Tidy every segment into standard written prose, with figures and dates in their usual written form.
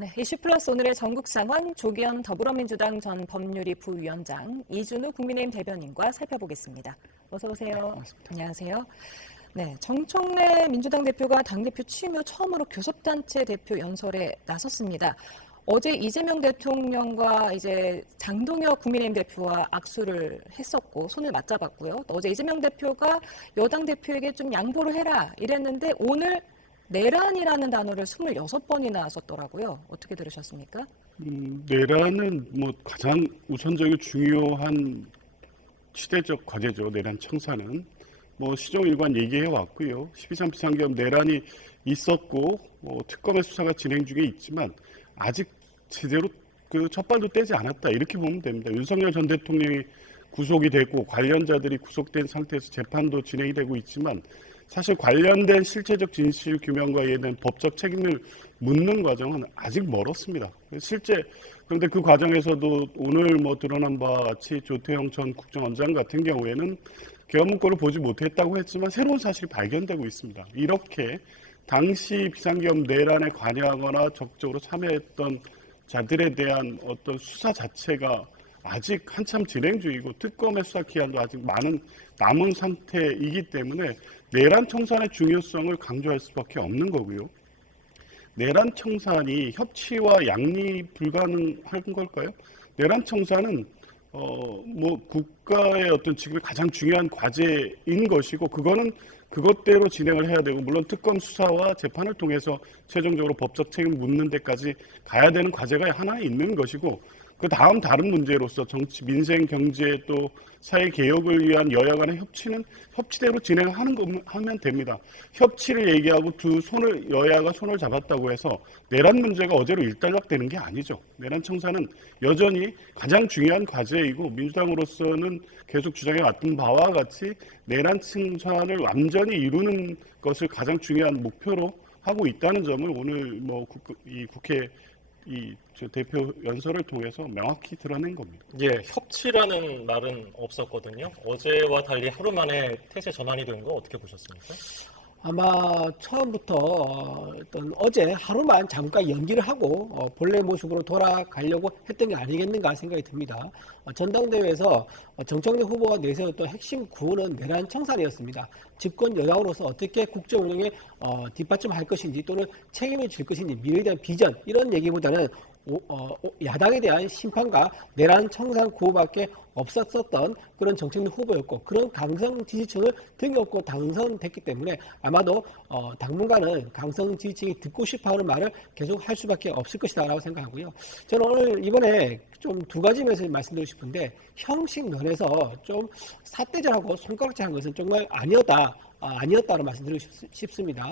네, 이슈플러스 오늘의 전국 상황 조기현 더불어민주당 전 법률위 부위원장, 이준우 국민의힘 대변인과 살펴보겠습니다. 어서 오세요. 네, 안녕하세요. 네, 정청래 민주당 대표가 당대표 취임 후 처음으로 교섭단체 대표 연설에 나섰습니다. 어제 이재명 대통령과 이제 장동혁 국민의힘 대표와 악수를 했었고 손을 맞잡았고요. 또 어제 이재명 대표가 여당 대표에게 좀 양보를 해라 이랬는데 오늘 내란이라는 단어를 26번이나 썼더라고요. 어떻게 들으셨습니까? 내란은 가장 우선적이고 중요한 시대적 과제죠. 내란 청사는 시종일관 얘기해 왔고요. 12.3 비상계엄 내란이 있었고 특검의 수사가 진행 중에 있지만 아직 제대로 그 첫발도 떼지 않았다 이렇게 보면 됩니다. 윤석열 전 대통령이 구속이 되고 관련자들이 구속된 상태에서 재판도 진행이 되고 있지만 사실 관련된 실체적 진실 규명과 이에 법적 책임을 묻는 과정은 아직 멀었습니다. 그런데 그 과정에서도 오늘 드러난 바와 같이 조태영 전 국정원장 같은 경우에는 계엄 문건을 보지 못했다고 했지만 새로운 사실이 발견되고 있습니다. 이렇게 당시 비상계엄 내란에 관여하거나 적극적으로 참여했던 자들에 대한 어떤 수사 자체가 아직 한참 진행 중이고 특검의 수사 기한도 아직 많은 남은 상태이기 때문에 내란 청산의 중요성을 강조할 수밖에 없는 거고요. 내란 청산이 협치와 양립 불가능한 걸까요? 내란 청산은 국가의 어떤 지금 가장 중요한 과제인 것이고 그거는 그것대로 진행을 해야 되고 물론 특검 수사와 재판을 통해서 최종적으로 법적 책임 묻는 데까지 가야 되는 과제가 하나 있는 것이고 그 다음 다른 문제로서 정치, 민생, 경제 또 사회 개혁을 위한 여야 간의 협치는 협치대로 하면 됩니다. 협치를 얘기하고 여야가 손을 잡았다고 해서 내란 문제가 어제로 일단락되는 게 아니죠. 내란 청사는 여전히 가장 중요한 과제이고 민주당으로서는 계속 주장해 왔던 바와 같이 내란 청산을 완전히 이루는 것을 가장 중요한 목표로 하고 있다는 점을 오늘 이 국회 대표 연설을 통해서 명확히 드러낸 겁니다. 예, 협치라는 말은 없었거든요. 어제와 달리 하루 만에 태세 전환이 된 거 어떻게 보셨습니까? 아마 처음부터 어제 하루만 잠깐 연기를 하고 본래 모습으로 돌아가려고 했던 게 아니겠는가 생각이 듭니다. 전당대회에서 정청래 후보가 내세웠던 핵심 구호는 내란 청산이었습니다. 집권 여당으로서 어떻게 국정 운영에 뒷받침할 것인지 또는 책임을 질 것인지 미래에 대한 비전 이런 얘기보다는 야당에 대한 심판과 내란 청산 구호밖에 없었던 그런 정청래 후보였고 그런 강성 지지층을 등에 업고 당선됐기 때문에 아마도 당분간은 강성 지지층이 듣고 싶어하는 말을 계속 할 수밖에 없을 것이다라고 생각하고요. 저는 오늘 이번에 좀 두 가지 면에서 말씀드리고 싶은데 형식 면에서 좀 삿대질하고 손가락질한 것은 정말 아니었다고 말씀드리고 싶습니다.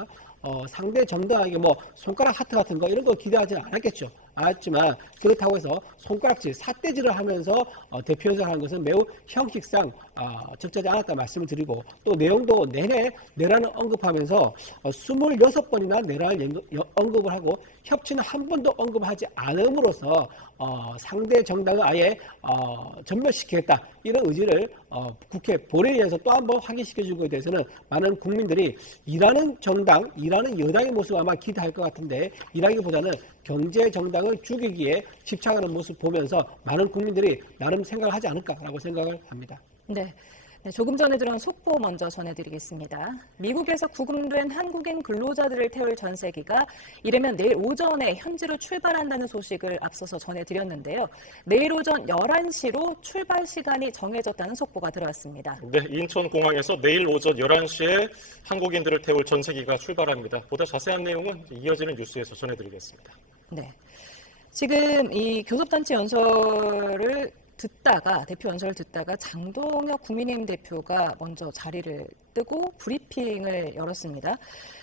상대 정당에게 손가락 하트 같은 거 이런 거 기대하지는 않았지만 그렇다고 해서 손가락질, 삿대질을 하면서 대표 연설을 하는 것은 매우 형식상 적절하지 않았다 말씀을 드리고 또 내용도 내내 내란을 언급하면서 26번이나 내란을 언급을 하고 협치는 한 번도 언급하지 않음으로써 상대 정당을 아예 전멸시키겠다 이런 의지를 국회 본회의에서 또 한 번 확인시켜주고 대해서는 많은 국민들이 일하는 정당, 일하는 여당의 모습을 아마 기대할 것 같은데 일하기보다는 경제 정당을 죽이기에 집착하는 모습 보면서 많은 국민들이 나름 생각을 하지 않을까라고 생각을 합니다. 네. 조금 전에 들어온 속보 먼저 전해드리겠습니다. 미국에서 구금된 한국인 근로자들을 태울 전세기가 이르면 내일 오전에 현지로 출발한다는 소식을 앞서서 전해드렸는데요. 내일 오전 11시로 출발 시간이 정해졌다는 속보가 들어왔습니다. 네, 인천공항에서 내일 오전 11시에 한국인들을 태울 전세기가 출발합니다. 보다 자세한 내용은 이어지는 뉴스에서 전해드리겠습니다. 네, 지금 이 교섭단체 대표 연설을 듣다가 장동혁 국민의힘 대표가 먼저 자리를 뜨고 브리핑을 열었습니다.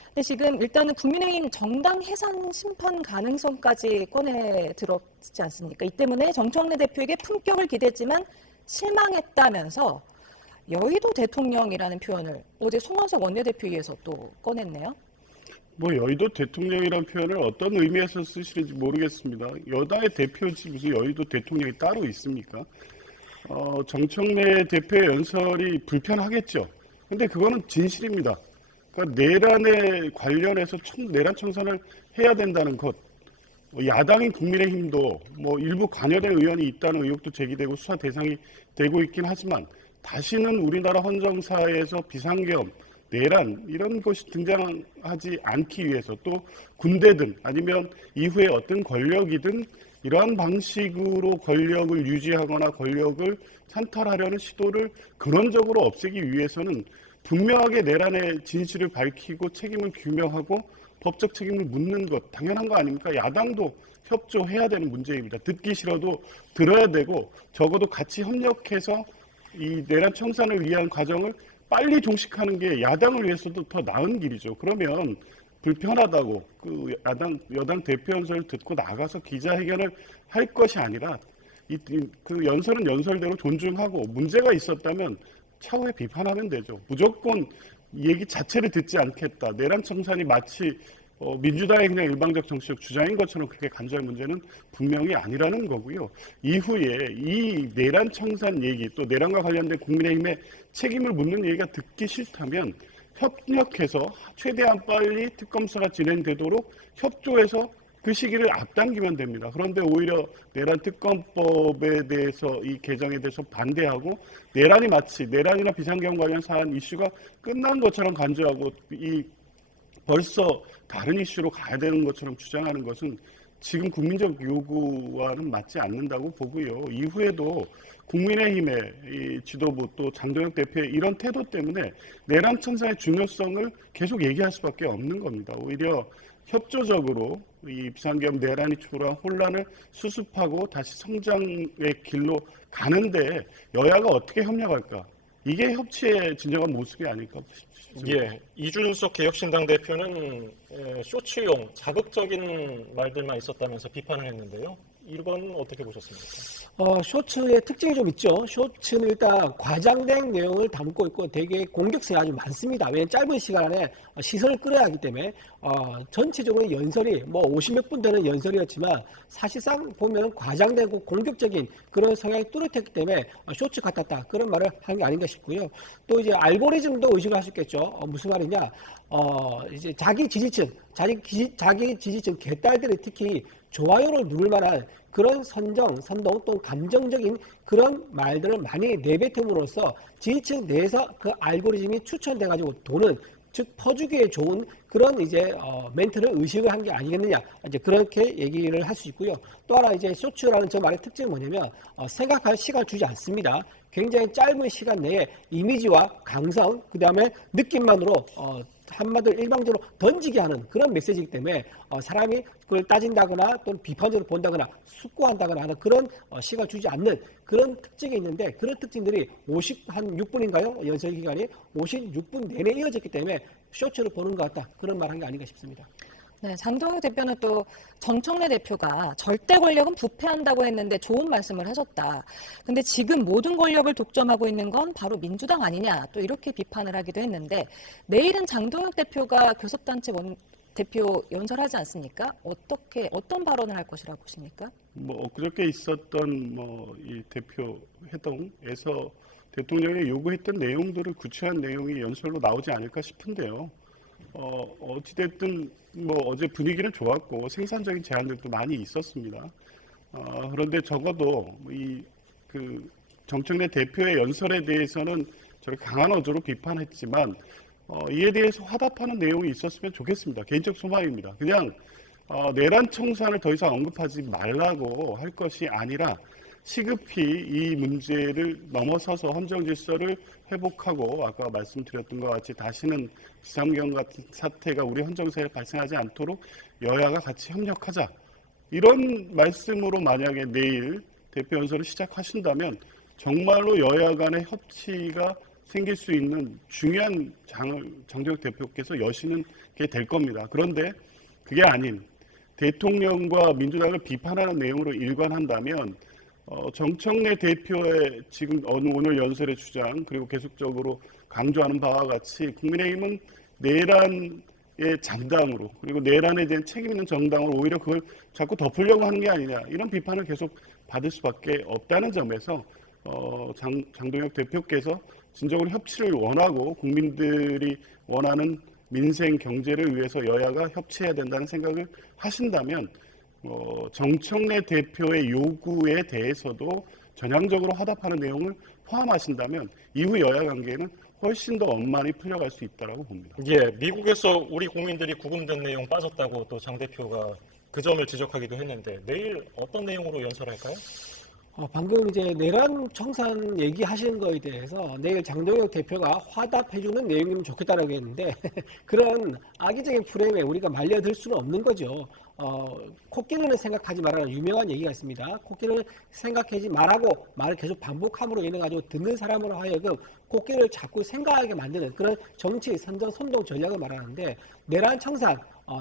근데 지금 일단은 국민의힘 정당 해산 심판 가능성까지 꺼내 들었지 않습니까? 이 때문에 정청래 대표에게 품격을 기대했지만 실망했다면서 여의도 대통령이라는 표현을 어제 송원석 원내대표에서 또 꺼냈네요. 여의도 대통령이라는 표현을 어떤 의미에서 쓰시는지 모르겠습니다. 여당의 대표지 무슨 여의도 대통령이 따로 있습니까? 정청래 대표의 연설이 불편하겠죠. 근데 그거는 진실입니다. 그러니까 내란에 관련해서 내란 청산을 해야 된다는 것, 야당인 국민의힘도 뭐 일부 관여된 의원이 있다는 의혹도 제기되고 수사 대상이 되고 있긴 하지만 다시는 우리나라 헌정사에서 비상계엄, 내란 이런 것이 등장하지 않기 위해서 또 군대든 아니면 이후에 어떤 권력이든 이러한 방식으로 권력을 유지하거나 권력을 찬탈하려는 시도를 근원적으로 없애기 위해서는 분명하게 내란의 진실을 밝히고 책임을 규명하고 법적 책임을 묻는 것 당연한 거 아닙니까? 야당도 협조해야 되는 문제입니다. 듣기 싫어도 들어야 되고 적어도 같이 협력해서 이 내란 청산을 위한 과정을 빨리 종식하는 게 야당을 위해서도 더 나은 길이죠. 그러면 불편하다고 그 여당 대표 연설을 듣고 나가서 기자회견을 할 것이 아니라 그 연설은 연설대로 존중하고 문제가 있었다면 차후에 비판하면 되죠. 무조건 얘기 자체를 듣지 않겠다. 내란 청산이 마치 민주당의 그냥 일방적 정치적 주장인 것처럼 그렇게 간주할 문제는 분명히 아니라는 거고요. 이후에 이 내란 청산 얘기 또 내란과 관련된 국민의힘의 책임을 묻는 얘기가 듣기 싫다면 협력해서 최대한 빨리 특검 수사가 진행되도록 협조해서 그 시기를 앞당기면 됩니다. 그런데 오히려 내란 특검법에 대해서 이 개정에 대해서 반대하고 내란이 마치 내란이나 비상계엄 관련 사안 이슈가 끝난 것처럼 간주하고 벌써 다른 이슈로 가야 되는 것처럼 주장하는 것은 지금 국민적 요구와는 맞지 않는다고 보고요. 이후에도 국민의힘의 이 지도부 또 장동혁 대표의 이런 태도 때문에 내란 청산의 중요성을 계속 얘기할 수밖에 없는 겁니다. 오히려 협조적으로 이 비상계엄 내란이 초래한 혼란을 수습하고 다시 성장의 길로 가는데 여야가 어떻게 협력할까? 이게 협치의 진정한 모습이 아닐까 싶습니다. 예, 이준석 개혁신당 대표는 쇼츠용 자극적인 말들만 있었다면서 비판을 했는데요. 이건 어떻게 보셨습니까? 쇼츠의 특징이 좀 있죠. 쇼츠는 일단 과장된 내용을 담고 있고 되게 공격성이 아주 많습니다. 왜냐하면 짧은 시간에 시선을 끌어야 하기 때문에 전체적으로 연설이 뭐 50몇 분 되는 연설이었지만 사실상 보면 과장되고 공격적인 그런 성향이 뚜렷했기 때문에 쇼츠 같았다. 그런 말을 하는 게 아닌가 싶고요. 또 이제 알고리즘도 의식을 할 수 있겠죠. 무슨 말이냐. 이제 자기 지지층 개딸들이 특히 좋아요를 누를 만한 그런 선동 또는 감정적인 그런 말들을 많이 내뱉음으로써 지지층 내에서 그 알고리즘이 추천돼가지고 도는 즉 퍼주기에 좋은 그런 이제 멘트를 의식을 한 게 아니겠느냐 이제 그렇게 얘기를 할 수 있고요. 또 하나 이제 쇼츠라는 저 말의 특징은 뭐냐면 생각할 시간을 주지 않습니다. 굉장히 짧은 시간 내에 이미지와 강성 그 다음에 느낌만으로 한마디로 일방적으로 던지게 하는 그런 메시지이기 때문에 사람이 그걸 따진다거나 또는 비판적으로 본다거나 숙고한다거나 하는 그런 시간을 주지 않는 그런 특징이 있는데 그런 특징들이 56분인가요? 연설 기간이 56분 내내 이어졌기 때문에 쇼츠를 보는 것 같다. 그런 말 한 게 아닌가 싶습니다. 네, 장동혁 대표는 또 정청래 대표가 절대 권력은 부패한다고 했는데 좋은 말씀을 하셨다. 근데 지금 모든 권력을 독점하고 있는 건 바로 민주당 아니냐 또 이렇게 비판을 하기도 했는데 내일은 장동혁 대표가 교섭단체 대표 연설하지 않습니까? 어떤 발언을 할 것이라고 보십니까? 뭐 그저께 있었던 이 대표 회동에서 대통령이 요구했던 내용들을 구체한 내용이 연설로 나오지 않을까 싶은데요. 어찌됐든 어제 분위기는 좋았고 생산적인 제안들도 많이 있었습니다. 그런데 적어도 그 정청래 대표의 연설에 대해서는 저렇게 강한 어조로 비판했지만 이에 대해서 화답하는 내용이 있었으면 좋겠습니다. 개인적 소망입니다. 그냥 내란 청산을 더 이상 언급하지 말라고 할 것이 아니라 시급히 이 문제를 넘어서서 헌정 질서를 회복하고 아까 말씀드렸던 것 같이 다시는 비상계엄 같은 사태가 우리 헌정사에 발생하지 않도록 여야가 같이 협력하자. 이런 말씀으로 만약에 내일 대표 연설을 시작하신다면 정말로 여야 간의 협치가 생길 수 있는 중요한 장을 장동혁 대표께서 여시는 게 될 겁니다. 그런데 그게 아닌 대통령과 민주당을 비판하는 내용으로 일관한다면 정청래 대표의 지금 오늘 연설의 주장 그리고 계속적으로 강조하는 바와 같이 국민의힘은 내란의 장당으로 그리고 내란에 대한 책임 있는 정당으로 오히려 그걸 자꾸 덮으려고 하는 게 아니냐 이런 비판을 계속 받을 수밖에 없다는 점에서 장동혁 대표께서 진정으로 협치를 원하고 국민들이 원하는 민생 경제를 위해서 여야가 협치해야 된다는 생각을 하신다면 정청래 대표의 요구에 대해서도 전향적으로 화답하는 내용을 포함하신다면 이후 여야 관계는 훨씬 더 원만히 풀려갈 수 있다고 봅니다. 예, 미국에서 우리 국민들이 구금된 내용 빠졌다고 또 장 대표가 그 점을 지적하기도 했는데 내일 어떤 내용으로 연설할까요? 방금 이제 내란 청산 얘기하시는 거에 대해서 내일 장동혁 대표가 화답해주는 내용이면 좋겠다라고 했는데 그런 악의적인 프레임에 우리가 말려들 수는 없는 거죠. 코끼리는 생각하지 말라는 유명한 얘기가 있습니다. 코끼리는 생각하지 말라고 말을 계속 반복함으로 인해 가지고 듣는 사람으로 하여금 코끼리를 자꾸 생각하게 만드는 그런 정치 선전 선동 전략을 말하는데 내란 청산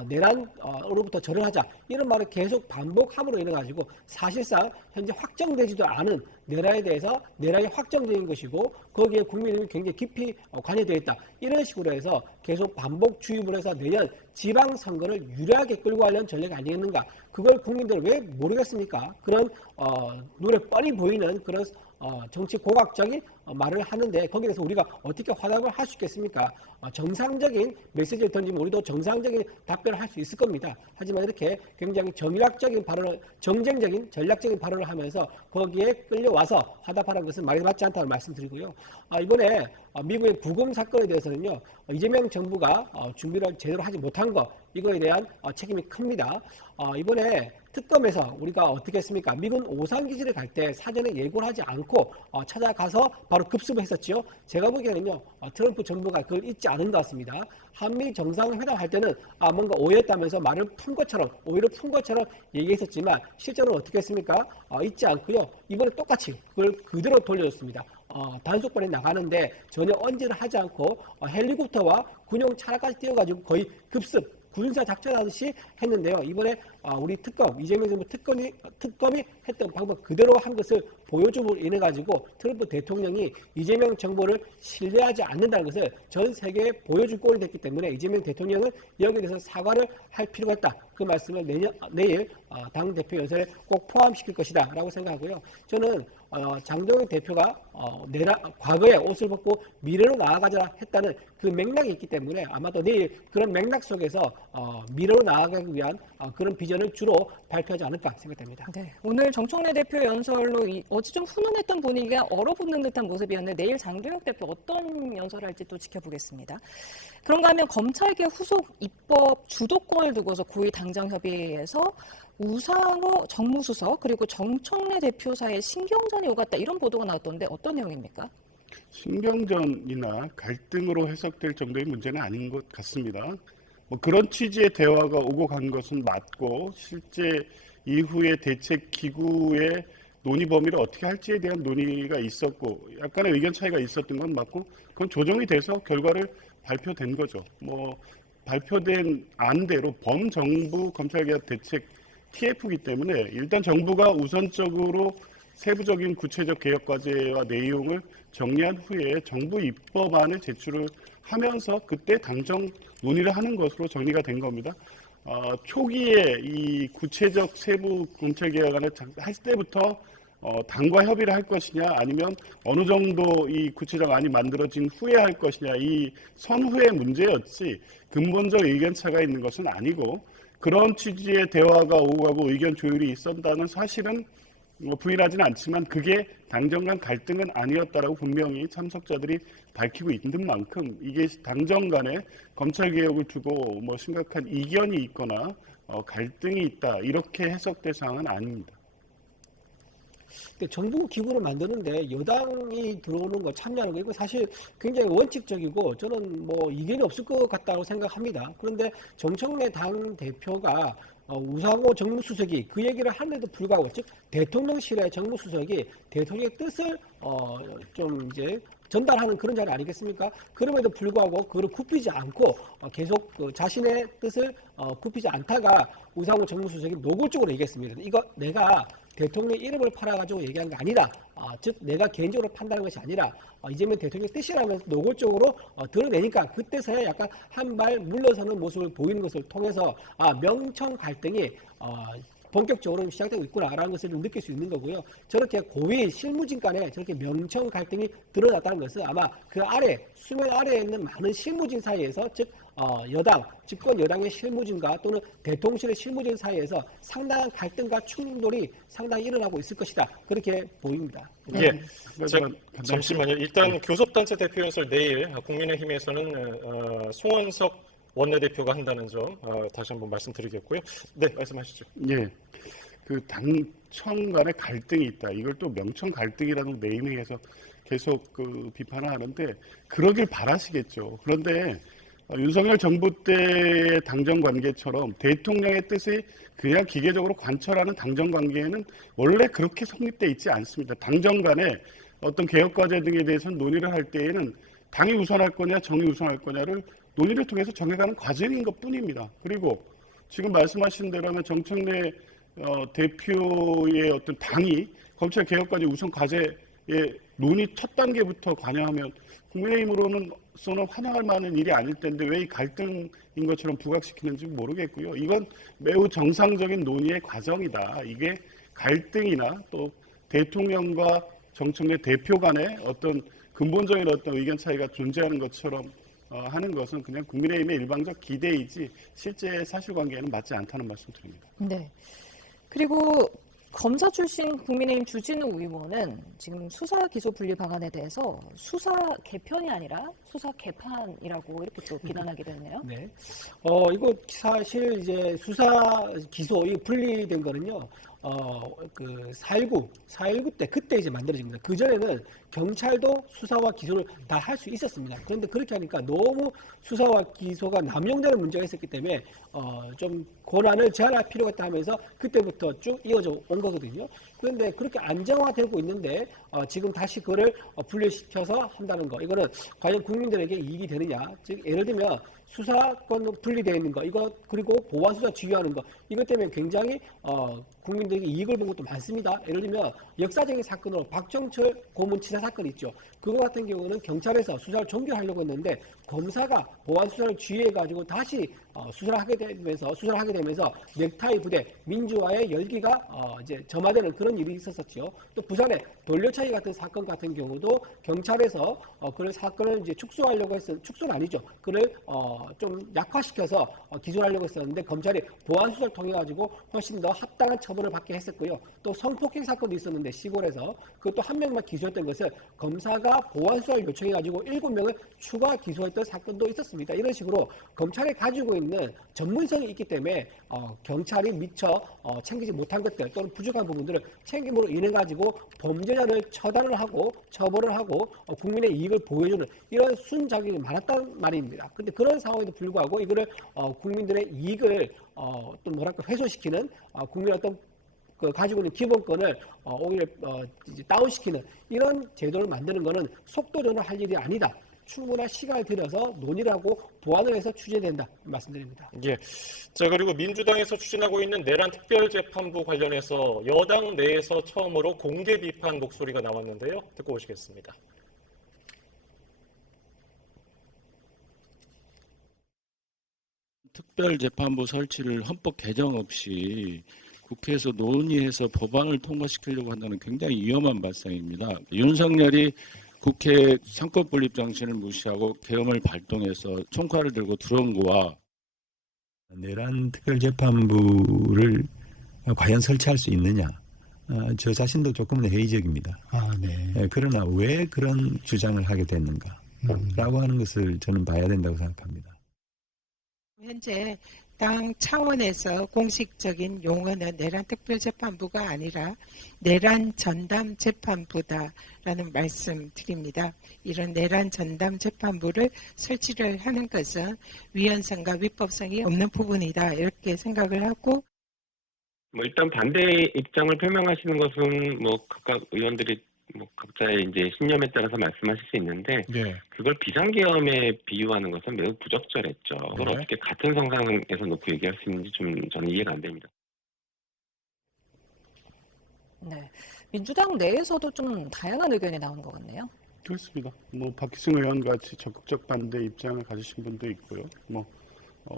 내란으로부터 절연하자 이런 말을 계속 반복함으로 인해 가지고 사실상 현재 확정되지도 않은 내란에 대해서 내란이 확정적인 것이고 거기에 국민이 굉장히 깊이 관여되어 있다 이런 식으로 해서 계속 반복 주입을 해서 내년 지방선거를 유리하게 끌고 가려는 전략이 아니겠는가. 그걸 국민들 왜 모르겠습니까? 그런 눈에 뻔히 보이는 그런 정치 고각적인 말을 하는데 거기에 대해서 우리가 어떻게 화답을 할 수 있겠습니까? 정상적인 메시지를 던지면 우리도 정상적인 답변을 할 수 있을 겁니다. 하지만 이렇게 굉장히 정략적인 발언을 정쟁적인 전략적인 발언을 하면서 거기에 끌려와서 화답하라는 것은 말이 맞지 않다고 말씀드리고요. 이번에 미국의 부검 사건에 대해서는요. 이재명 정부가 준비를 제대로 하지 못한 것 이거에 대한 책임이 큽니다. 이번에 특검에서 우리가 어떻게 했습니까? 미군 오산기지를 갈 때 사전에 예고를 하지 않고 찾아가서 바로 급습을 했었죠. 제가 보기에는요. 트럼프 정부가 그걸 잊지 않은 것 같습니다. 한미 정상회담 할 때는 뭔가 오해했다면서 말을 푼 것처럼 오히려 푼 것처럼 얘기했었지만 실제로는 어떻게 했습니까? 잊지 않고요. 이번에 똑같이 그걸 그대로 돌려줬습니다. 단속반에 나가는데 전혀 언질을 하지 않고 헬리콥터와 군용 차량까지 띄워가지고 거의 급습 군사 작전하듯이 했는데요. 이번에 우리 특검 이재명 정부 특검이 했던 방법 그대로 한 것을 보여줌으로 인해 가지고 트럼프 대통령이 이재명 정부를 신뢰하지 않는다는 것을 전 세계에 보여줄 꼴이 됐기 때문에 이재명 대통령은 여기에 대해서 사과를 할 필요가 있다. 그 말씀을 내일 당 대표 연설에 꼭 포함시킬 것이다라고 생각하고요. 저는 장동혁 대표가 과거에 옷을 벗고 미래로 나아가자 했다는 그 맥락이 있기 때문에 아마도 내일 그런 맥락 속에서 미래로 나아가기 위한 그런 비전을 주로 발표하지 않을까 생각됩니다. 네, 오늘 정청래 대표 연설로 어제 좀 훈훈했던 분위기가 얼어붙는 듯한 모습이었는데 내일 장동혁 대표 어떤 연설을 할지 또 지켜보겠습니다. 그런가 하면 검찰개 후속 입법 주도권을 두고서 고위 당정 협의에서 우상호 정무수석 그리고 정청래 대표 사이에 신경전이 오갔다 이런 보도가 나왔던데 어떤 내용입니까? 신경전이나 갈등으로 해석될 정도의 문제는 아닌 것 같습니다. 그런 취지의 대화가 오고 간 것은 맞고 실제 이후에 대책 기구의 논의 범위를 어떻게 할지에 대한 논의가 있었고 약간의 의견 차이가 있었던 건 맞고 그건 조정이 돼서 결과를 발표된 거죠. 발표된 안대로 범정부 검찰개혁 대책 TF이기 때문에 일단 정부가 우선적으로 세부적인 구체적 개혁 과제와 내용을 정리한 후에 정부 입법안을 제출을 하면서 그때 당정 논의를 하는 것으로 정리가 된 겁니다. 초기에 이 구체적 세부 검찰개혁안을 할 때부터 당과 협의를 할 것이냐 아니면 어느 정도 이 구체적 안이 만들어진 후에 할 것이냐 이 선후의 문제였지 근본적 의견 차가 있는 것은 아니고 그런 취지의 대화가 오고 가고 의견 조율이 있었다는 사실은 부인하지는 않지만 그게 당정 간 갈등은 아니었다라고 분명히 참석자들이 밝히고 있는 만큼 이게 당정 간에 검찰개혁을 두고 심각한 이견이 있거나 갈등이 있다 이렇게 해석될 사항은 아닙니다. 정부 기구를 만드는데 여당이 들어오는 거 참여하는 거 이거 사실 굉장히 원칙적이고 저는 이견이 없을 것 같다고 생각합니다. 그런데 정청래 당 대표가 우상호 정무수석이 그 얘기를 하는데도 불구하고 즉 대통령실의 정무수석이 대통령의 뜻을 좀 이제 전달하는 그런 자리 아니겠습니까? 그럼에도 불구하고 그걸 굽히지 않고 계속 자신의 뜻을 굽히지 않다가 우상호 정무수석이 노골적으로 얘기했습니다. 이거 내가 대통령 이름을 팔아가지고 얘기한 게 아니다. 즉 내가 개인적으로 판단한 것이 아니라 이재명 대통령 뜻이라면서 노골적으로 드러내니까 그때서야 약간 한 발 물러서는 모습을 보이는 것을 통해서 명청 갈등이 본격적으로 시작되고 있구나라는 것을 좀 느낄 수 있는 거고요. 저렇게 고위 실무진 간에 저렇게 명청 갈등이 드러났다는 것은 아마 그 아래 수면 아래에 있는 많은 실무진 사이에서 즉 여당, 집권 여당의 실무진과 또는 대통령실의 실무진 사이에서 상당한 갈등과 충돌이 상당히 일어나고 있을 것이다. 그렇게 보입니다. 예. 자, 간단히 잠시만요. 일단 교섭단체 대표 연설 내일 국민의힘에서는 송원석 원내대표가 한다는 점 다시 한번 말씀드리겠고요. 네, 말씀하시죠. 예, 그 당청 간의 갈등이 있다. 이걸 또 명청 갈등이라는 네이밍해서 계속 그 비판을 하는데 그러길 바라시겠죠. 그런데 윤석열 정부 때의 당정 관계처럼 대통령의 뜻이 그냥 기계적으로 관철하는 당정 관계에는 원래 그렇게 성립돼 있지 않습니다. 당정 간에 어떤 개혁 과제 등에 대해서는 논의를 할 때에는 당이 우선할 거냐 정이 우선할 거냐를 논의를 통해서 정해가는 과정인 것뿐입니다. 그리고 지금 말씀하신 대로 하면 정청래 대표의 어떤 당이 검찰 개혁까지 우선 과제에 논의 첫 단계부터 관여하면 국민의힘으로는 환영할 만한 일이 아닐 텐데 왜 이 갈등인 것처럼 부각시키는지 모르겠고요. 이건 매우 정상적인 논의의 과정이다. 이게 갈등이나 또 대통령과 정청래 대표 간의 어떤 근본적인 어떤 의견 차이가 존재하는 것처럼 하는 것은 그냥 국민의힘의 일방적 기대이지 실제 사실관계에는 맞지 않다는 말씀 드립니다. 네. 그리고 검사 출신 국민의힘 주진우 의원은 지금 수사 기소 분리 방안에 대해서 수사 개편이 아니라 수사 개판이라고 이렇게 또 비난하기도 했네요. 네. 이거 사실 이제 수사 기소 이 분리된 거는요. 그 4.19 때 그때 이제 만들어진 겁니다. 그 전에는 경찰도 수사와 기소를 다 할 수 있었습니다. 그런데 그렇게 하니까 너무 수사와 기소가 남용되는 문제가 있었기 때문에 좀 권한을 제한할 필요가 있다 하면서 그때부터 쭉 이어져 온 거거든요. 그런데 그렇게 안정화되고 있는데 지금 다시 그거를 분리시켜서 한다는 거, 이거는 과연 국민들에게 이익이 되느냐? 즉 예를 들면 수사권 분리되어 있는 거, 이거 그리고 보안 수사 지휘하는 거, 이것 때문에 굉장히 국민들에게 이익을 본 것도 많습니다. 예를 들면 역사적인 사건으로 박정철 고문치사 사건 있죠. 그거 같은 경우는 경찰에서 수사를 종결하려고 했는데 검사가 보안 수사를 지휘해가지고 다시 수사를 하게 되면서 넥타이 부대 민주화의 열기가 이제 점화되는 그런 일이 있었었죠. 또 부산의 돌려차기 같은 사건 같은 경우도 경찰에서 그런 사건을 이제 축소는 아니죠. 그를 좀 약화시켜서 기소하려고 했었는데 검찰이 보안 수사를 통해 가지고 훨씬 더 합당한 처벌을 받게 했었고요. 또 성폭행 사건도 있었는데 시골에서 그것도 한 명만 기소했던 것을 검사가 보안 수사를 요청해 가지고 7명을 추가 기소했던 사건도 있었습니다. 이런 식으로 검찰이 가지고 있는 전문성이 있기 때문에 경찰이 미처 챙기지 못한 것들 또는 부족한 부분들을 챙김으로 인해 가지고 범죄자를 처단을 하고 처벌을 하고 국민의 이익을 보호해주는 이런 순작용이 많았단 말입니다. 그런데 그런 상황에도 불구하고 이거를 국민들의 이익을 또 훼손시키는 국민의 어떤 가지고 있는 기본권을 오히려 이제 다운시키는 이런 제도를 만드는 것은 속도전을 할 일이 아니다. 충분한 시간을 들여서 논의를 하고 보완을 해서 추진된다 말씀드립니다. 예. 자, 그리고 민주당에서 추진하고 있는 내란 특별재판부 관련해서 여당 내에서 처음으로 공개 비판 목소리가 나왔는데요. 듣고 오시겠습니다. 특별재판부 설치를 헌법 개정 없이 국회에서 논의해서 법안을 통과시키려고 한다는 굉장히 위험한 발상입니다. 윤석열이 국회 상권 분립 정신을 무시하고 계엄을 발동해서 총칼을 들고 들어온 거와 내란 특별재판부를 과연 설치할 수 있느냐? 저 자신도 조금은 회의적입니다. 네, 그러나 왜 그런 주장을 하게 됐는가? 라고 하는 것을 저는 봐야 된다고 생각합니다. 현재 당 차원에서 공식적인 용어는 내란 특별재판부가 아니라 내란 전담 재판부다라는 말씀 드립니다. 이런 내란 전담 재판부를 설치를 하는 것은 위헌성과 위법성이 없는 부분이다 이렇게 생각을 하고 일단 반대 입장을 표명하시는 것은 각각 의원들이 각자의 이제 신념에 따라서 말씀하실 수 있는데 예. 그걸 비상계엄에 비유하는 것은 매우 부적절했죠. 그걸 어떻게 같은 상황에서 놓고 얘기할 수 있는지 좀 저는 이해가 안 됩니다. 네, 민주당 내에서도 좀 다양한 의견이 나온 것 같네요. 그렇습니다. 박희승 의원 같이 적극적 반대 입장을 가지신 분도 있고요.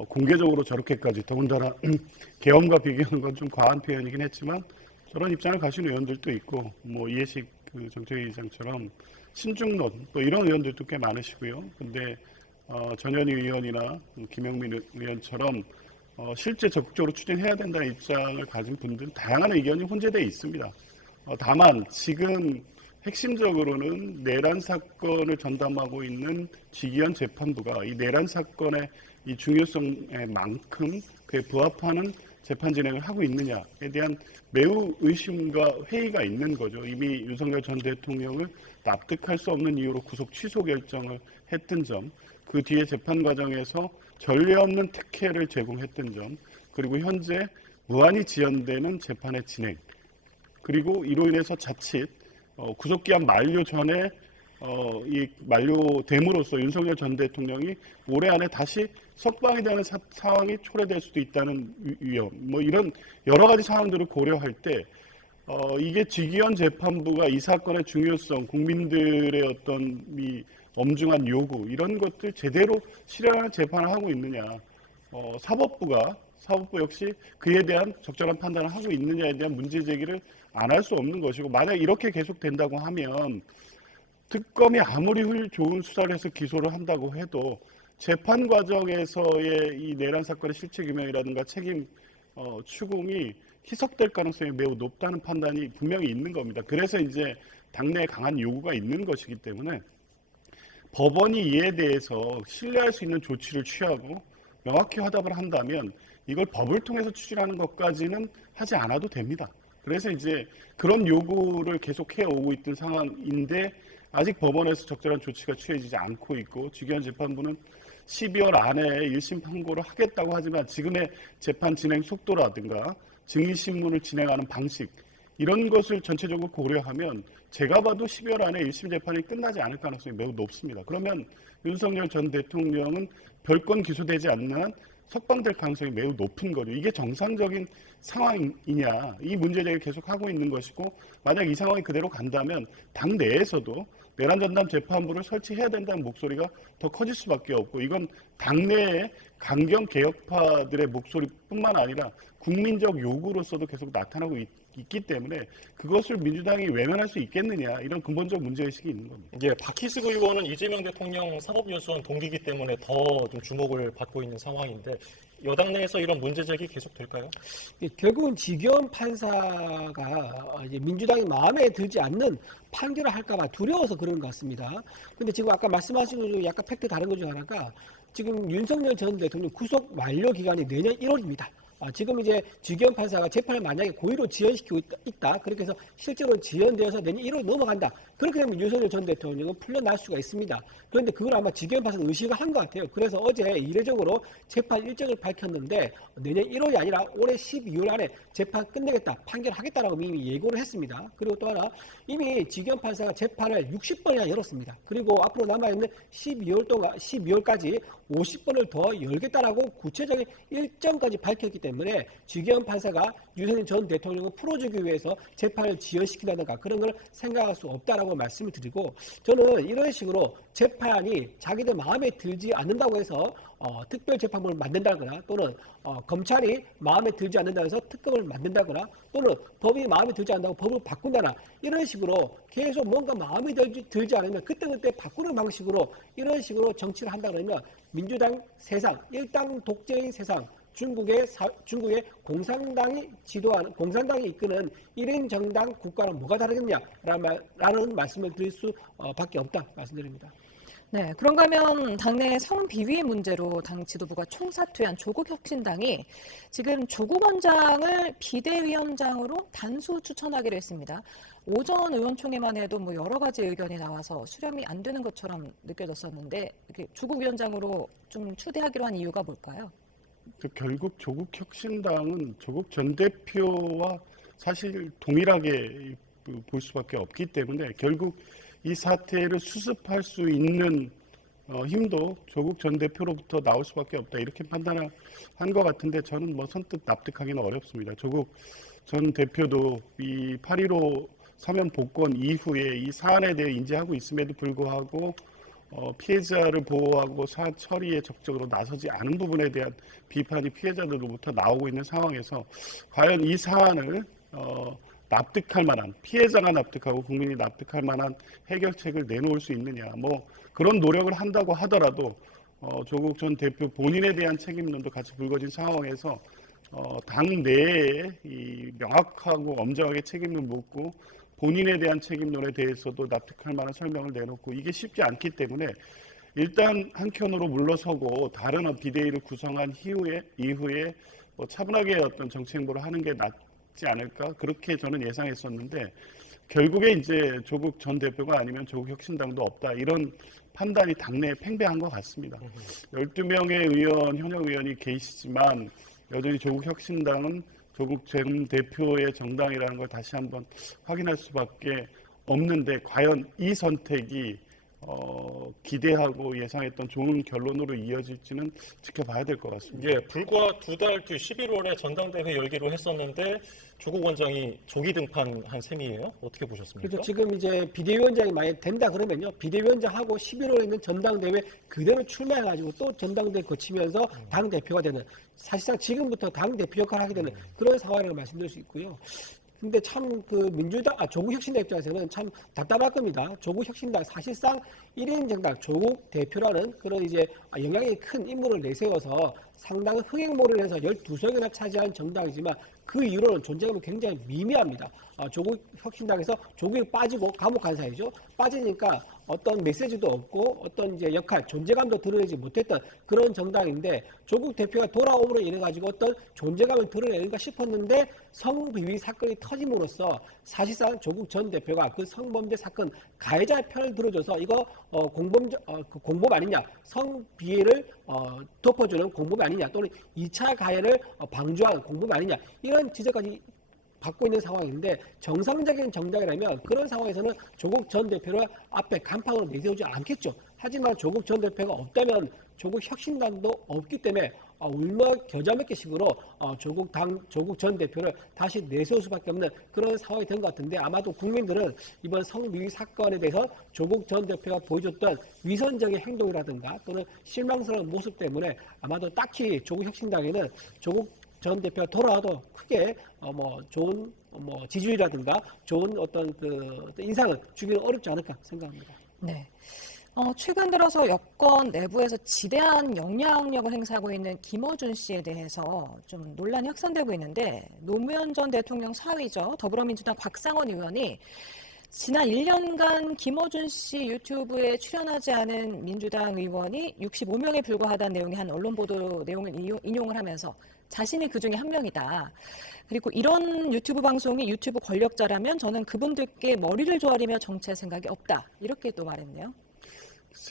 공개적으로 저렇게까지 더군다나 계엄과 비교하는 건 좀 과한 표현이긴 했지만 저런 입장을 가진 의원들도 있고 이해식 정책위의장처럼 신중론 이런 의원들도 꽤 많으시고요. 근데 전현희 의원이나 김영민 의원처럼 실제 적극적으로 추진해야 된다는 입장을 가진 분들은 다양한 의견이 혼재되어 있습니다. 다만 지금 핵심적으로는 내란 사건을 전담하고 있는 지기현 재판부가 이 내란 사건의 이 중요성에 만큼 그에 부합하는 재판 진행을 하고 있느냐에 대한 매우 의심과 회의가 있는 거죠. 이미 윤석열 전 대통령을 납득할 수 없는 이유로 구속 취소 결정을 했던 점, 그 뒤에 재판 과정에서 전례 없는 특혜를 제공했던 점, 그리고 현재 무한히 지연되는 재판의 진행, 그리고 이로 인해서 자칫 구속기한 만료 전에 이 만료됨으로써 윤석열 전 대통령이 올해 안에 다시 석방이 되는 상황이 초래될 수도 있다는 위험, 뭐 이런 여러 가지 상황들을 고려할 때 이게 지기현 재판부가 이 사건의 중요성, 국민들의 어떤 이 엄중한 요구 이런 것들 제대로 실현하는 재판을 하고 있느냐, 사법부 역시 그에 대한 적절한 판단을 하고 있느냐에 대한 문제 제기를 안 할 수 없는 것이고, 만약 이렇게 계속된다고 하면 특검이 아무리 좋은 수사를 해서 기소를 한다고 해도 재판 과정에서의 이 내란 사건의 실체 규명이라든가 책임 추궁이 희석될 가능성이 매우 높다는 판단이 분명히 있는 겁니다. 그래서 이제 당내에 강한 요구가 있는 것이기 때문에 법원이 이에 대해서 신뢰할 수 있는 조치를 취하고 명확히 화답을 한다면 이걸 법을 통해서 추진하는 것까지는 하지 않아도 됩니다. 그래서 이제 그런 요구를 계속해 오고 있던 상황인데 아직 법원에서 적절한 조치가 취해지지 않고 있고, 지기현 재판부는 12월 안에 1심 판고를 하겠다고 하지만 지금의 재판 진행 속도라든가 증인신문을 진행하는 방식 이런 것을 전체적으로 고려하면 제가 봐도 12월 안에 1심 재판이 끝나지 않을 가능성이 매우 높습니다. 그러면 윤석열 전 대통령은 별건 기소되지 않는 한 석방될 가능성이 매우 높은 거죠. 이게 정상적인 상황이냐, 이 문제제기를 계속하고 있는 것이고, 만약 이 상황이 그대로 간다면 당 내에서도 내란 전담 재판부를 설치해야 된다는 목소리가 더 커질 수밖에 없고, 이건 당내의 강경 개혁파들의 목소리뿐만 아니라 국민적 요구로서도 계속 나타나고 있기 때문에 그것을 민주당이 외면할 수 있겠느냐, 이런 근본적 문제의식이 있는 겁니다. 예, 박희숙 의원은 이재명 대통령 사법연수원 동기이기 때문에 더 좀 주목을 받고 있는 상황인데 여당 내에서 이런 문제 제기 계속 될까요? 결국은 지기현 판사가 이제 민주당이 마음에 들지 않는 판결을 할까봐 두려워서 그런 것 같습니다. 그런데 지금 아까 말씀하신 것 중에 약간 팩트 다른 것 중 하나가 지금 윤석열 전 대통령 구속 만료 기간이 내년 1월입니다. 지금 이제 지기현 판사가 재판을 만약에 고의로 지연시키고 있다. 그렇게 해서 실제로 지연되어서 내년 1월 넘어간다. 그렇게 되면 윤석열 전 대통령은 풀려날 수가 있습니다. 그런데 그걸 아마 지기현 판사는 의식을 한 것 같아요. 그래서 어제 이례적으로 재판 일정을 밝혔는데 내년 1월이 아니라 올해 12월 안에 재판 끝내겠다, 판결하겠다라고 이미 예고를 했습니다. 그리고 또 하나 이미 지기현 판사가 재판을 60번이나 열었습니다. 그리고 앞으로 남아있는 12월까지 50번을 더 열겠다라고 구체적인 일정까지 밝혔기 때문에 지기현 판사가 윤석열 전 대통령을 풀어주기 위해서 재판을 지연시킨다든가 그런 걸 생각할 수 없다라고 말씀을 드리고, 저는 이런 식으로 재판이 자기들 마음에 들지 않는다고 해서 특별재판부를 만든다거나 또는 검찰이 마음에 들지 않는다고 해서 특검을 만든다거나 또는 법이 마음에 들지 않는다고 법을 바꾼다나 이런 식으로 계속 뭔가 마음에 들지 않으면 그때그때 바꾸는 방식으로 이런 식으로 정치를 한다 그러면 민주당 세상, 일당 독재의 세상, 중국의 공산당이 지도하는, 공산당이 이끄는 1인 정당 국가는 뭐가 다르겠냐라는 말씀을 드릴 수밖에 없다 말씀드립니다. 네, 그런가 하면 당내 성비위 문제로 당 지도부가 총사퇴한 조국혁신당이 지금 조국 원장을 비대위원장으로 단수 추천하기로 했습니다. 오전 의원총회만 해도 뭐 여러 가지 의견이 나와서 수렴이 안 되는 것처럼 느껴졌었는데 이렇게 조국 위원장으로 좀 추대하기로 한 이유가 뭘까요? 결국 조국혁신당은 조국 전 대표와 사실 동일하게 볼 수밖에 없기 때문에 결국 이 사태를 수습할 수 있는 힘도 조국 전 대표로부터 나올 수밖에 없다, 이렇게 판단한 것 같은데 저는 뭐 선뜻 납득하기는 어렵습니다. 조국 전 대표도 이 8.15 사면 복권 이후에 이 사안에 대해 인지하고 있음에도 불구하고 피해자를 보호하고 사안 처리에 적극적으로 나서지 않은 부분에 대한 비판이 피해자들로부터 나오고 있는 상황에서 과연 이 사안을 납득할 만한, 피해자가 납득하고 국민이 납득할 만한 해결책을 내놓을 수 있느냐, 뭐 그런 노력을 한다고 하더라도 조국 전 대표 본인에 대한 책임론도 같이 불거진 상황에서 당 내에 이 명확하고 엄정하게 책임을 묻고 본인에 대한 책임론에 대해서도 납득할 만한 설명을 내놓고 이게 쉽지 않기 때문에 일단 한켠으로 물러서고 다른 비대위를 구성한 이후에 차분하게 어떤 정치 행보를 하는 게 낫지 않을까 그렇게 저는 예상했었는데 결국에 이제 조국 전 대표가 아니면 조국 혁신당도 없다 이런 판단이 당내에 팽배한 것 같습니다. 12명의 현역 의원이 계시지만 여전히 조국 혁신당은 조국 전 대표의 정당이라는 걸 다시 한번 확인할 수밖에 없는데 과연 이 선택이 기대하고 예상했던 좋은 결론으로 이어질지는 지켜봐야 될 것 같습니다. 예, 불과 2달 뒤 11월에 전당대회 열기로 했었는데 조국 원장이 조기 등판한 셈이에요. 어떻게 보셨습니까? 그래서 지금 이제 비대위원장이 만약 된다 그러면요, 비대위원장하고 11월에 있는 전당대회 그대로 출마해가지고 또 전당대회 거치면서 당 대표가 되는, 사실상 지금부터 당 대표 역할을 하게 되는 그런 상황이라고 말씀드릴 수 있고요. 근데 참 조국 혁신당 입장에서는 참 답답할 겁니다. 조국 혁신당 사실상 1인 정당 조국 대표라는 그런 이제 영향이 큰 인물을 내세워서 상당히 흥행몰이를 해서 12석이나 차지한 정당이지만 그 이후로는 존재감이 굉장히 미미합니다. 조국 혁신당에서 조국이 빠지고 감옥 간 사이죠. 빠지니까 어떤 메시지도 없고 어떤 이제 역할, 존재감도 드러내지 못했던 그런 정당인데 조국 대표가 돌아옴으로 인해 가지고 어떤 존재감을 드러내는가 싶었는데 성비위 사건이 터짐으로써 사실상 조국 전 대표가 그 성범죄 사건 가해자의 편을 들어줘서 이거 공범 아니냐, 성비위를 덮어주는 공범 아니냐, 또는 2차 가해를 방조한 공범 아니냐 이런 지적까지 받고 있는 상황인데 정상적인 정당이라면 그런 상황에서는 조국 전 대표를 앞에 간판으로 내세우지 않겠죠. 하지만 조국 전 대표가 없다면 조국 혁신당도 없기 때문에 울며 겨자 먹기 식으로 조국 전 대표를 다시 내세울 수밖에 없는 그런 상황이 된 것 같은데 아마도 국민들은 이번 성비위 사건에 대해서 조국 전 대표가 보여줬던 위선적인 행동이라든가 또는 실망스러운 모습 때문에 아마도 딱히 조국 혁신당에는 조국 전 대표가 돌아와도 크게 좋은 지지율이라든가 좋은 어떤 그 인상을 주기는 어렵지 않을까 생각합니다. 네. 최근 들어서 여권 내부에서 지대한 영향력을 행사하고 있는 김어준 씨에 대해서 좀 논란이 확산되고 있는데 노무현 전 대통령 사위죠. 더불어민주당 곽상원 의원이 지난 1년간 김어준 씨 유튜브에 출연하지 않은 민주당 의원이 65명에 불과하다는 내용의 한 언론 보도 내용을 인용을 하면서 자신이 그 중에 한 명이다. 그리고 이런 유튜브 방송이 유튜브 권력자라면 저는 그분들께 머리를 조아리며 정치할 생각이 없다. 이렇게 또 말했네요.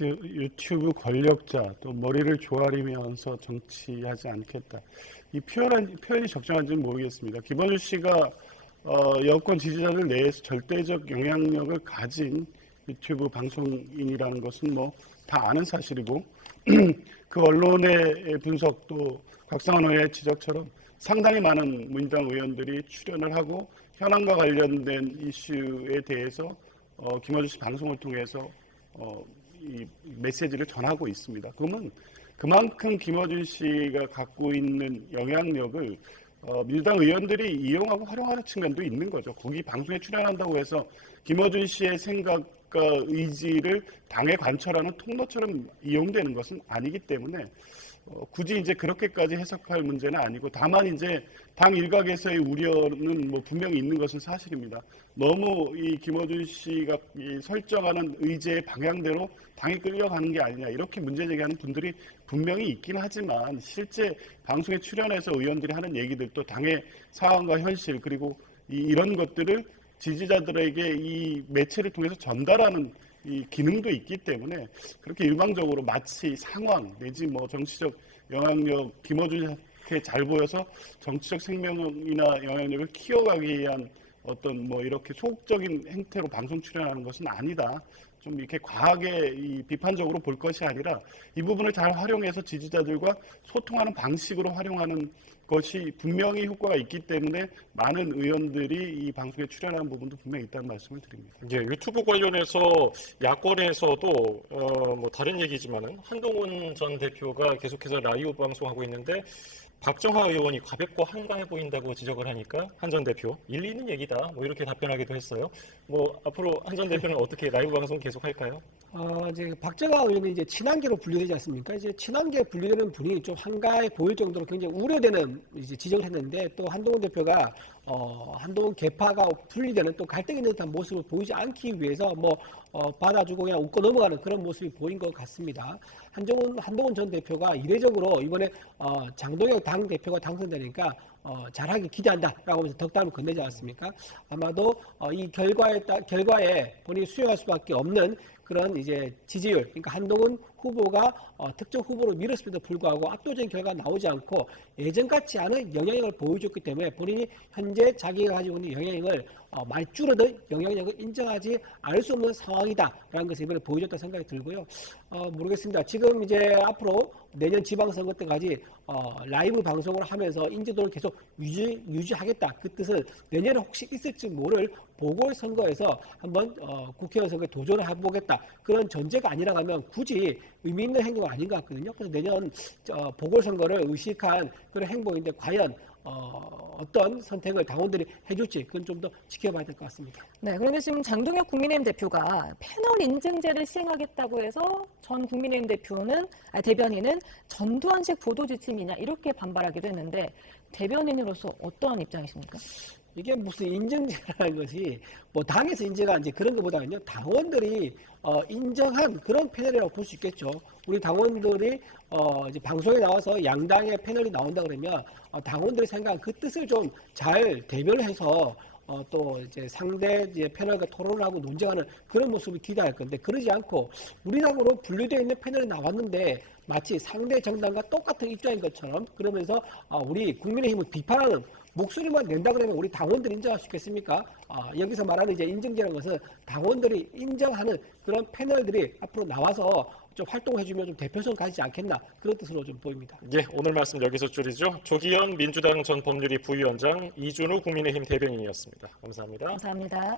유튜브 권력자 또 머리를 조아리면서 정치하지 않겠다. 이 표현이 적정한지는 모르겠습니다. 김어준 씨가 여권 지지자들 내에서 절대적 영향력을 가진 유튜브 방송인이라는 것은 다 아는 사실이고 그 언론의 분석도 곽상원 의원의 지적처럼 상당히 많은 민주당 의원들이 출연을 하고 현안과 관련된 이슈에 대해서 김어준 씨 방송을 통해서 이 메시지를 전하고 있습니다. 그러면 그만큼 김어준 씨가 갖고 있는 영향력을 민주당 의원들이 이용하고 활용하는 측면도 있는 거죠. 거기 방송에 출연한다고 해서 김어준 씨의 생각과 의지를 당에 관철하는 통로처럼 이용되는 것은 아니기 때문에 굳이 이제 그렇게까지 해석할 문제는 아니고 다만 이제 당 일각에서의 우려는 분명히 있는 것은 사실입니다. 너무 이 김어준 씨가 설정하는 의제의 방향대로 당이 끌려가는 게 아니냐 이렇게 문제 제기하는 분들이 분명히 있긴 하지만 실제 방송에 출연해서 의원들이 하는 얘기들도 당의 상황과 현실 그리고 이런 것들을 지지자들에게 이 매체를 통해서 전달하는 이 기능도 있기 때문에 그렇게 일방적으로 마치 상황 내지 정치적 영향력 김어준한테 잘 보여서 정치적 생명이나 영향력을 키워가기 위한 어떤 이렇게 소극적인 행태로 방송 출연하는 것은 아니다. 좀 이렇게 과하게 비판적으로 볼 것이 아니라 이 부분을 잘 활용해서 지지자들과 소통하는 방식으로 활용하는 것이 분명히 효과가 있기 때문에 많은 의원들이 이 방송에 출연하는 부분도 분명히 있다는 말씀을 드립니다. 예, 유튜브 관련해서 야권에서도 다른 얘기지만은 한동훈 전 대표가 계속해서 라이브 방송하고 있는데 박정화 의원이 가볍고 한가해 보인다고 지적을 하니까 한 전 대표 일리 있는 얘기다 뭐 이렇게 답변하기도 했어요. 뭐 앞으로 한 전 대표는 어떻게 라이브 방송 계속할까요? 이제 박정화 의원이 이제 친한계로 분류되지 않습니까? 이제 친한계 분류되는 분이 좀 한가해 보일 정도로 굉장히 우려되는 이제 지적을 했는데 또 한동훈 대표가 한동훈 계파가 분리되는 또 갈등 있는 듯한 모습을 보이지 않기 위해서 받아주고 그냥 웃고 넘어가는 그런 모습이 보인 것 같습니다. 한동훈 전 대표가 이례적으로 이번에 장동혁 당 대표가 당선되니까 잘하길 기대한다라고 하면서 덕담을 건네지 않았습니까? 아마도 이 결과에 본인이 수용할 수밖에 없는 그런 이제 지지율, 그러니까 한동훈 후보가 특정 후보로 밀었음에도 불구하고 압도적인 결과가 나오지 않고 예전같지 않은 영향력을 보여줬기 때문에 본인이 현재 자기가 가지고 있는 영향력을 많이 줄어든 영향력을 인정하지 않을 수 없는 상황이다라는 것을 이번에 보여줬다 생각이 들고요. 모르겠습니다. 지금 이제 앞으로 내년 지방선거 때까지 라이브 방송을 하면서 인지도를 계속 유지하겠다. 그 뜻은 내년에 혹시 있을지 모를 보궐선거에서 한번 국회의원 선거에 도전을 해보겠다. 그런 전제가 아니라 하면 굳이 의미 있는 행동은 아닌 것 같거든요. 그래서 내년 보궐선거를 의식한 그런 행보인데 과연 어떤 선택을 당원들이 해줄지 그건 좀 더 지켜봐야 될 것 같습니다. 네, 그런데 지금 장동혁 국민의힘 대표가 패널 인증제를 시행하겠다고 해서 전 국민의힘 대변인은 전두환식 보도 지침이냐 이렇게 반발하기도 했는데 대변인으로서 어떠한 입장이십니까? 이게 무슨 인증제라는 것이 뭐 당에서 인정한 이제 그런 것보다는요 당원들이 인정한 그런 패널이라고 볼 수 있겠죠. 우리 당원들이 이제 방송에 나와서 양당의 패널이 나온다 그러면 당원들이 생각한 그 뜻을 좀 잘 대변해서 또 이제 상대 이제 패널과 토론하고 논쟁하는 그런 모습을 기대할 건데 그러지 않고 우리 당으로 분류되어 있는 패널이 나왔는데 마치 상대 정당과 똑같은 입장인 것처럼 그러면서 우리 국민의힘을 비판하는 목소리만 낸다 그러면 우리 당원들이 인정할 수 있겠습니까? 여기서 말하는 이제 인증제라는 것은 당원들이 인정하는 그런 패널들이 앞으로 나와서 좀 활동해주면 좀 대표성 가지지 않겠나 그런 뜻으로 좀 보입니다. 예, 오늘 말씀 여기서 줄이죠. 조기현 민주당 전 법률위 부위원장, 이준우 국민의힘 대변인이었습니다. 감사합니다. 감사합니다.